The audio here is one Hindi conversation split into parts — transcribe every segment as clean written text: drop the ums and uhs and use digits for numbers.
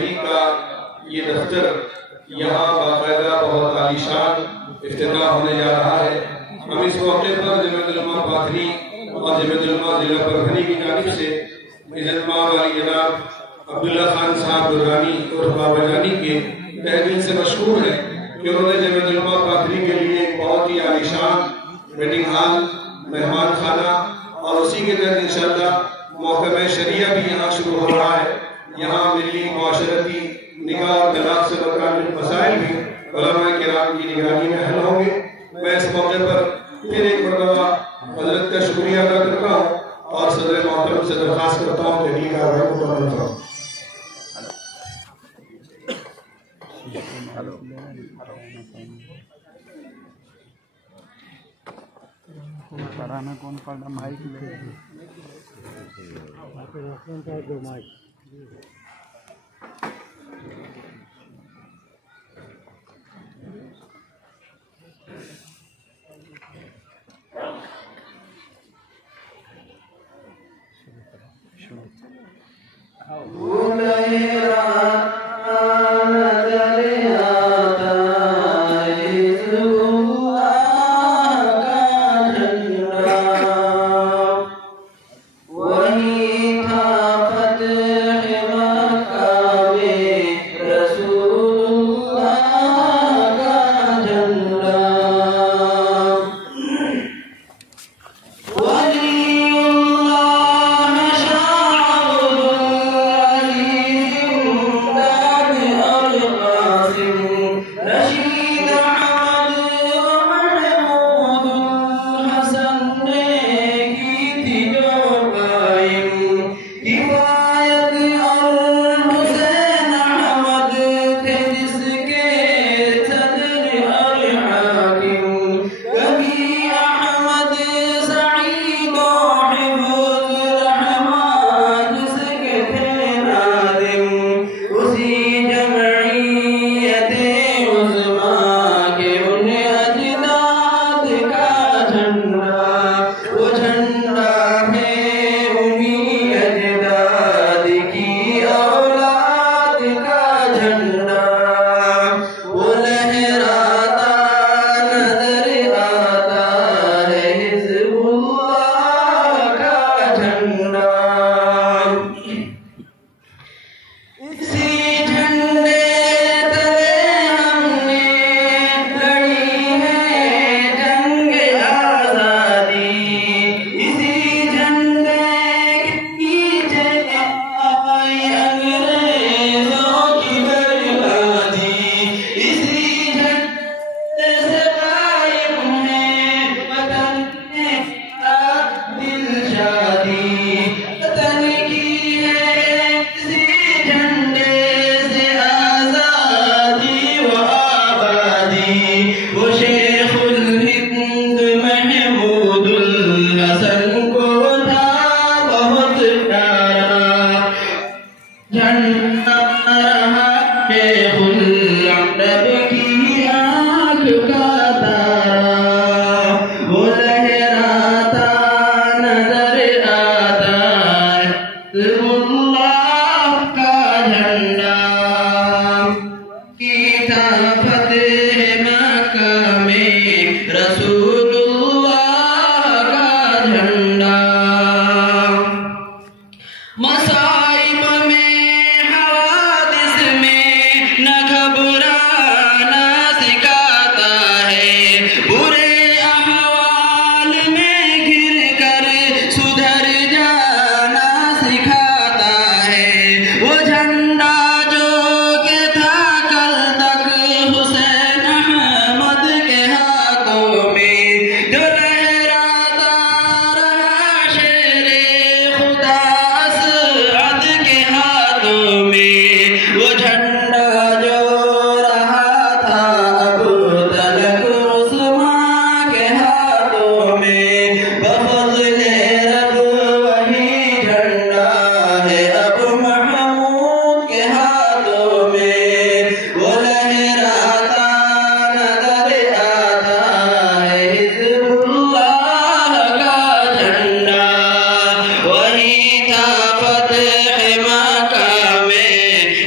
शरीफ का ये दफ्तर यहाँ बाकायदा बहुत आलीशान इफ्तिताह होने जा रहा है। हम इस मौके पर जमीयत उलमा पाथरी और जमीयत उलमा जिला परभनी की जानिब से इज़्ज़त वाली जनाब अब्दुल्ला खान साहब दुर्रानी और बाबा जानी के तहे दिल से मशहूर है कि उन्होंने जमीयत उलमा पाथरी के लिए एक बहुत ही आलीशान वेडिंग हॉल, मेहमान खाना और उसी के तहत इंशाअल्लाह महकमा शरिया भी यहाँ शुरू हो रहा है। यहाँ मिली मुआशरती निकाह और तलाक से मुताल्लिक़ मसाइल भी उलमा किराम की निगरानी में हल होंगे। मैं इस मौके पर फिर एक मरतबा हज़रत का शुक्रिया अदा करता हूँ और सदर मोहतरम से दरख्वास्त करता हूँ कि अगली कार्रवाई मुकम्मल करो। पढ़ाना कौन पढ़ना माइक ले माइक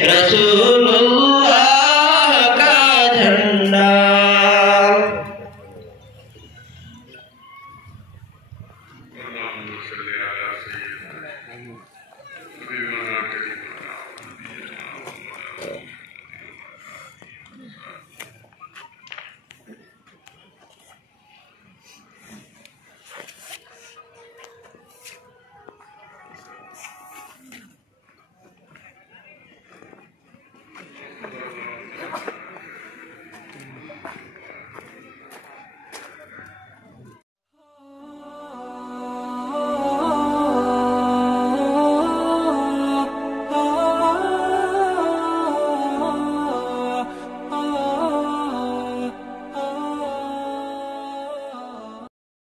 रसूल